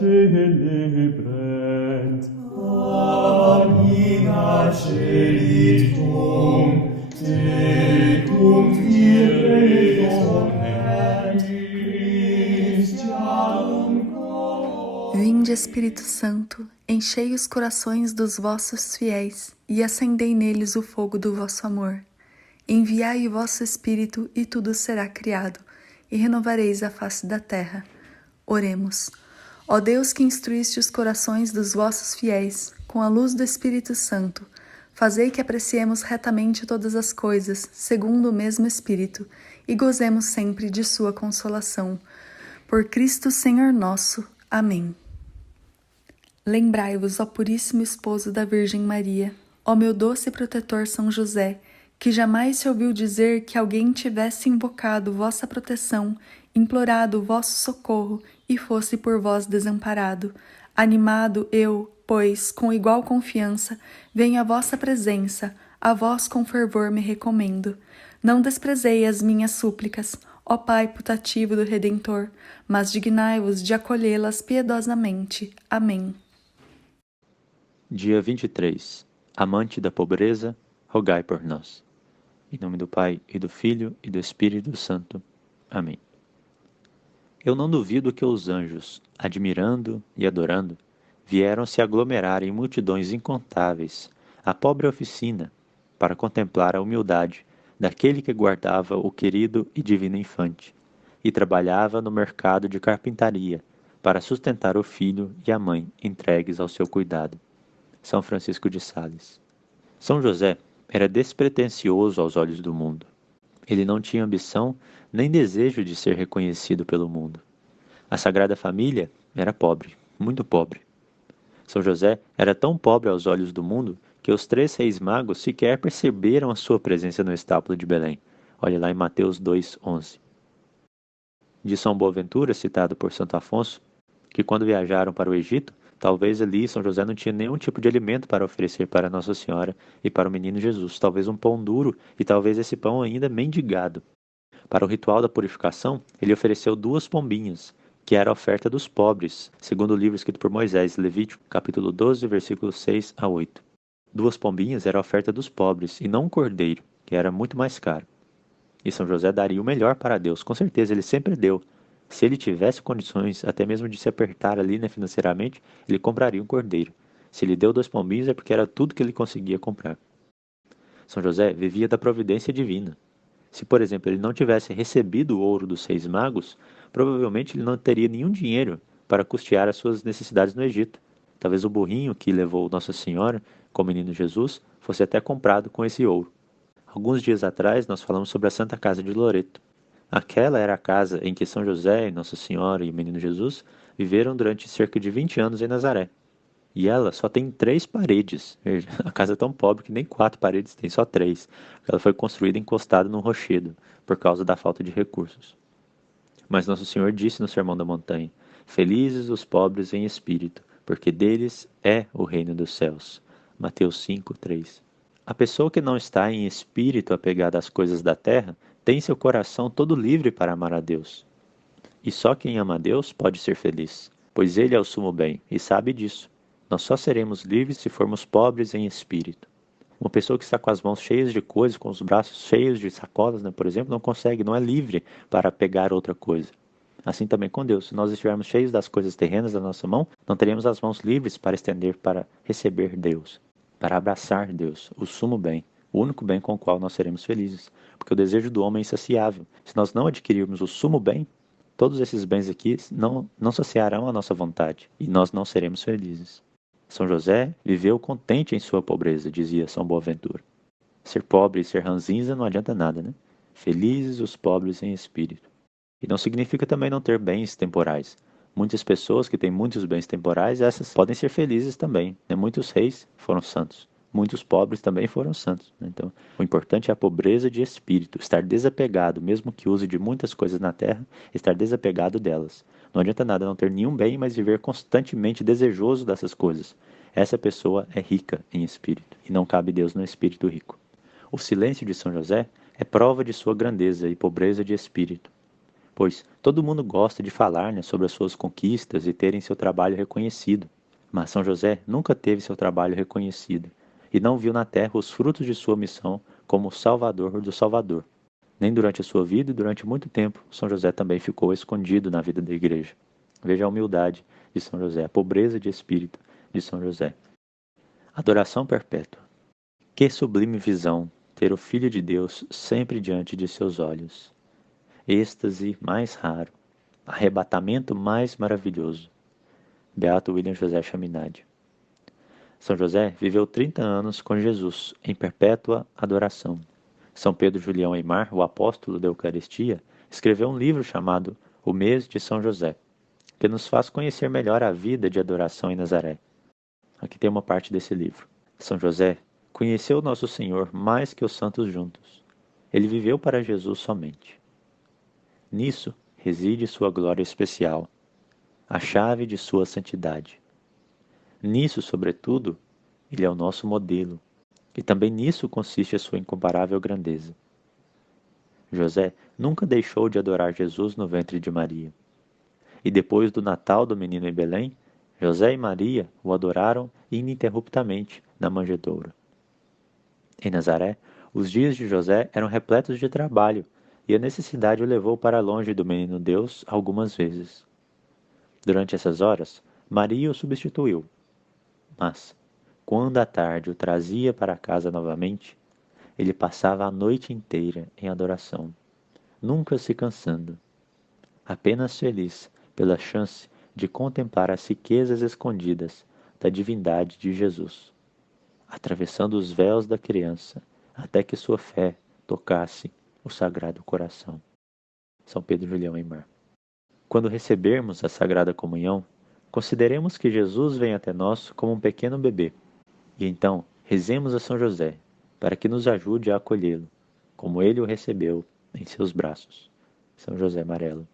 celebrant. Domina celitum, tecum ire sonet, Christianum cor. Vinde, Espírito Santo, enchei os corações dos vossos fiéis e acendei neles o fogo do vosso amor. Enviai o vosso Espírito e tudo será criado, e renovareis a face da terra. Oremos. Ó Deus, que instruíste os corações dos vossos fiéis com a luz do Espírito Santo, fazei que apreciemos retamente todas as coisas, segundo o mesmo Espírito, e gozemos sempre de sua consolação. Por Cristo Senhor nosso. Amém. Lembrai-vos, ó Puríssimo Esposo da Virgem Maria, ó meu doce protetor São José, que jamais se ouviu dizer que alguém tivesse invocado vossa proteção, implorado o vosso socorro e fosse por vós desamparado. Animado eu, pois, com igual confiança, venho à vossa presença, a vós com fervor me recomendo. Não desprezei as minhas súplicas, ó Pai putativo do Redentor, mas dignai-vos de acolhê-las piedosamente. Amém. Dia 23. Amante da pobreza, rogai por nós. Em nome do Pai, e do Filho, e do Espírito Santo. Amém. Eu não duvido que os anjos, admirando e adorando, vieram se aglomerar em multidões incontáveis à pobre oficina para contemplar a humildade daquele que guardava o querido e divino infante e trabalhava no mercado de carpintaria para sustentar o filho e a mãe entregues ao seu cuidado. São Francisco de Sales. São José era despretensioso aos olhos do mundo. Ele não tinha ambição nem desejo de ser reconhecido pelo mundo. A Sagrada Família era pobre, muito pobre. São José era tão pobre aos olhos do mundo que os 3 reis magos sequer perceberam a sua presença no estábulo de Belém. Olhe lá em Mateus 2:11. De São Boaventura, citado por Santo Afonso, que quando viajaram para o Egito, talvez ali São José não tinha nenhum tipo de alimento para oferecer para Nossa Senhora e para o menino Jesus, talvez um pão duro e talvez esse pão ainda mendigado. Para o ritual da purificação, ele ofereceu 2 pombinhas, que era a oferta dos pobres, segundo o livro escrito por Moisés, Levítico, capítulo 12, versículos 6 a 8. 2 pombinhas era a oferta dos pobres, e não um cordeiro, que era muito mais caro. E São José daria o melhor para Deus, com certeza, ele sempre deu. Se ele tivesse condições, até mesmo de se apertar ali, financeiramente, ele compraria um cordeiro. Se ele deu 2 pombinhos é porque era tudo que ele conseguia comprar. São José vivia da providência divina. Se, por exemplo, ele não tivesse recebido o ouro dos 6 magos, provavelmente ele não teria nenhum dinheiro para custear as suas necessidades no Egito. Talvez o burrinho que levou Nossa Senhora com o menino Jesus fosse até comprado com esse ouro. Alguns dias atrás nós falamos sobre a Santa Casa de Loreto. Aquela era a casa em que São José e Nossa Senhora e o menino Jesus viveram durante cerca de 20 anos em Nazaré. E ela só tem 3 paredes. Veja, a casa é tão pobre que nem 4 paredes tem, só 3. Ela foi construída encostada num rochedo, por causa da falta de recursos. Mas Nosso Senhor disse no Sermão da Montanha: Felizes os pobres em espírito, porque deles é o reino dos céus. Mateus 5:3. A pessoa que não está em espírito apegada às coisas da terra, tem seu coração todo livre para amar a Deus. E só quem ama a Deus pode ser feliz, pois Ele é o sumo bem, e sabe disso. Nós só seremos livres se formos pobres em espírito. Uma pessoa que está com as mãos cheias de coisas, com os braços cheios de sacolas, por exemplo, não consegue, não é livre para pegar outra coisa. Assim também com Deus. Se nós estivermos cheios das coisas terrenas da nossa mão, não teremos as mãos livres para estender, para receber Deus, para abraçar Deus, o sumo bem, o único bem com o qual nós seremos felizes. Porque o desejo do homem é insaciável. Se nós não adquirirmos o sumo bem, todos esses bens aqui não saciarão a nossa vontade e nós não seremos felizes. São José viveu contente em sua pobreza, dizia São Boaventura. Ser pobre e ser ranzinza não adianta nada, né? Felizes os pobres em espírito. E não significa também não ter bens temporais. Muitas pessoas que têm muitos bens temporais, essas podem ser felizes também, né? Muitos reis foram santos. Muitos pobres também foram santos. Então, o importante é a pobreza de espírito, estar desapegado, mesmo que use de muitas coisas na terra, estar desapegado delas. Não adianta nada não ter nenhum bem, mas viver constantemente desejoso dessas coisas. Essa pessoa é rica em espírito, e não cabe Deus no espírito rico. O silêncio de São José é prova de sua grandeza e pobreza de espírito. pois todo mundo gosta de falar, sobre as suas conquistas e terem seu trabalho reconhecido. Mas São José nunca teve seu trabalho reconhecido e não viu na terra os frutos de sua missão como o Salvador do Salvador. Nem durante a sua vida e durante muito tempo, São José também ficou escondido na vida da igreja. Veja a humildade de São José, a pobreza de espírito de São José. Adoração perpétua. Que sublime visão ter o Filho de Deus sempre diante de seus olhos. Êxtase mais raro, arrebatamento mais maravilhoso. Beato William José Chaminade. São José viveu 30 anos com Jesus, em perpétua adoração. São Pedro Julião Aimar, o apóstolo da Eucaristia, escreveu um livro chamado O Mês de São José, que nos faz conhecer melhor a vida de adoração em Nazaré. Aqui tem uma parte desse livro. São José conheceu nosso Senhor mais que os santos juntos. Ele viveu para Jesus somente. Nisso reside sua glória especial, a chave de sua santidade. Nisso, sobretudo, ele é o nosso modelo, e também nisso consiste a sua incomparável grandeza. José nunca deixou de adorar Jesus no ventre de Maria. E depois do Natal do menino em Belém, José e Maria o adoraram ininterruptamente na manjedoura. Em Nazaré, os dias de José eram repletos de trabalho, e a necessidade o levou para longe do menino Deus algumas vezes. Durante essas horas, Maria o substituiu. Mas, quando à tarde o trazia para casa novamente, ele passava a noite inteira em adoração, nunca se cansando, apenas feliz pela chance de contemplar as riquezas escondidas da divindade de Jesus, atravessando os véus da criança até que sua fé tocasse o Sagrado Coração. São Pedro Julião Aimar. Quando recebermos a Sagrada Comunhão, consideremos que Jesus vem até nós como um pequeno bebê, e então rezemos a São José, para que nos ajude a acolhê-lo, como ele o recebeu em seus braços. São José Amarelo.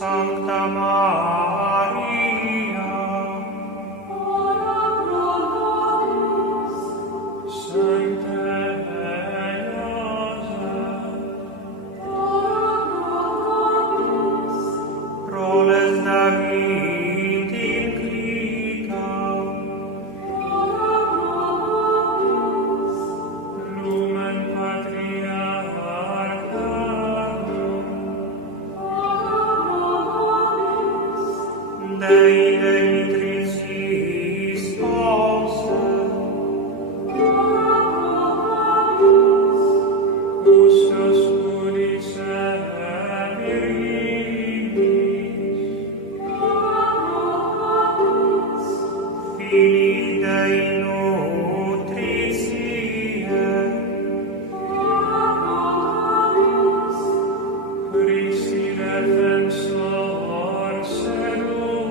Sancta Maria, ora pro nobis. Sancta Iosa, ora pro nobis. Proles David in Crita, ora pro nobis. Lumen Patriarcharum, Dei Beatricis Spousa, Custos Curis et Virilis, Filii Dei nutritiae, Christi defensor serum,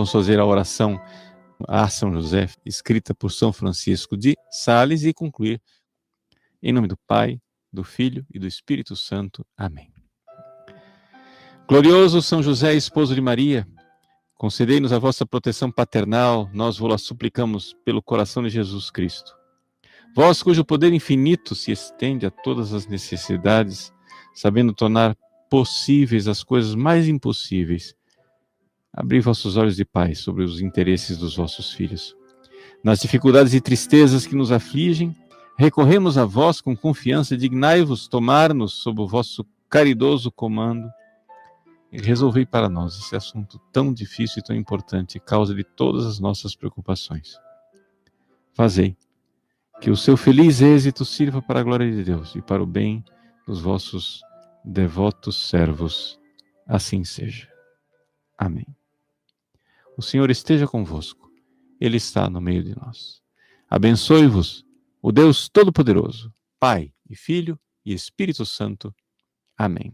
Vamos fazer a oração a São José, escrita por São Francisco de Sales, e concluir em nome do Pai, do Filho e do Espírito Santo. Amém. Glorioso São José, esposo de Maria, concedei-nos a vossa proteção paternal, nós vos-la suplicamos pelo coração de Jesus Cristo. Vós, cujo poder infinito se estende a todas as necessidades, sabendo tornar possíveis as coisas mais impossíveis, abri vossos olhos de paz sobre os interesses dos vossos filhos. Nas dificuldades e tristezas que nos afligem, recorremos a vós com confiança, dignai-vos tomar-nos sob o vosso caridoso comando e resolvei para nós esse assunto tão difícil e tão importante, causa de todas as nossas preocupações. Fazei que o seu feliz êxito sirva para a glória de Deus e para o bem dos vossos devotos servos. Assim seja. Amém. O Senhor esteja convosco. Ele está no meio de nós. Abençoe-vos o Deus Todo-Poderoso, Pai e Filho e Espírito Santo. Amém.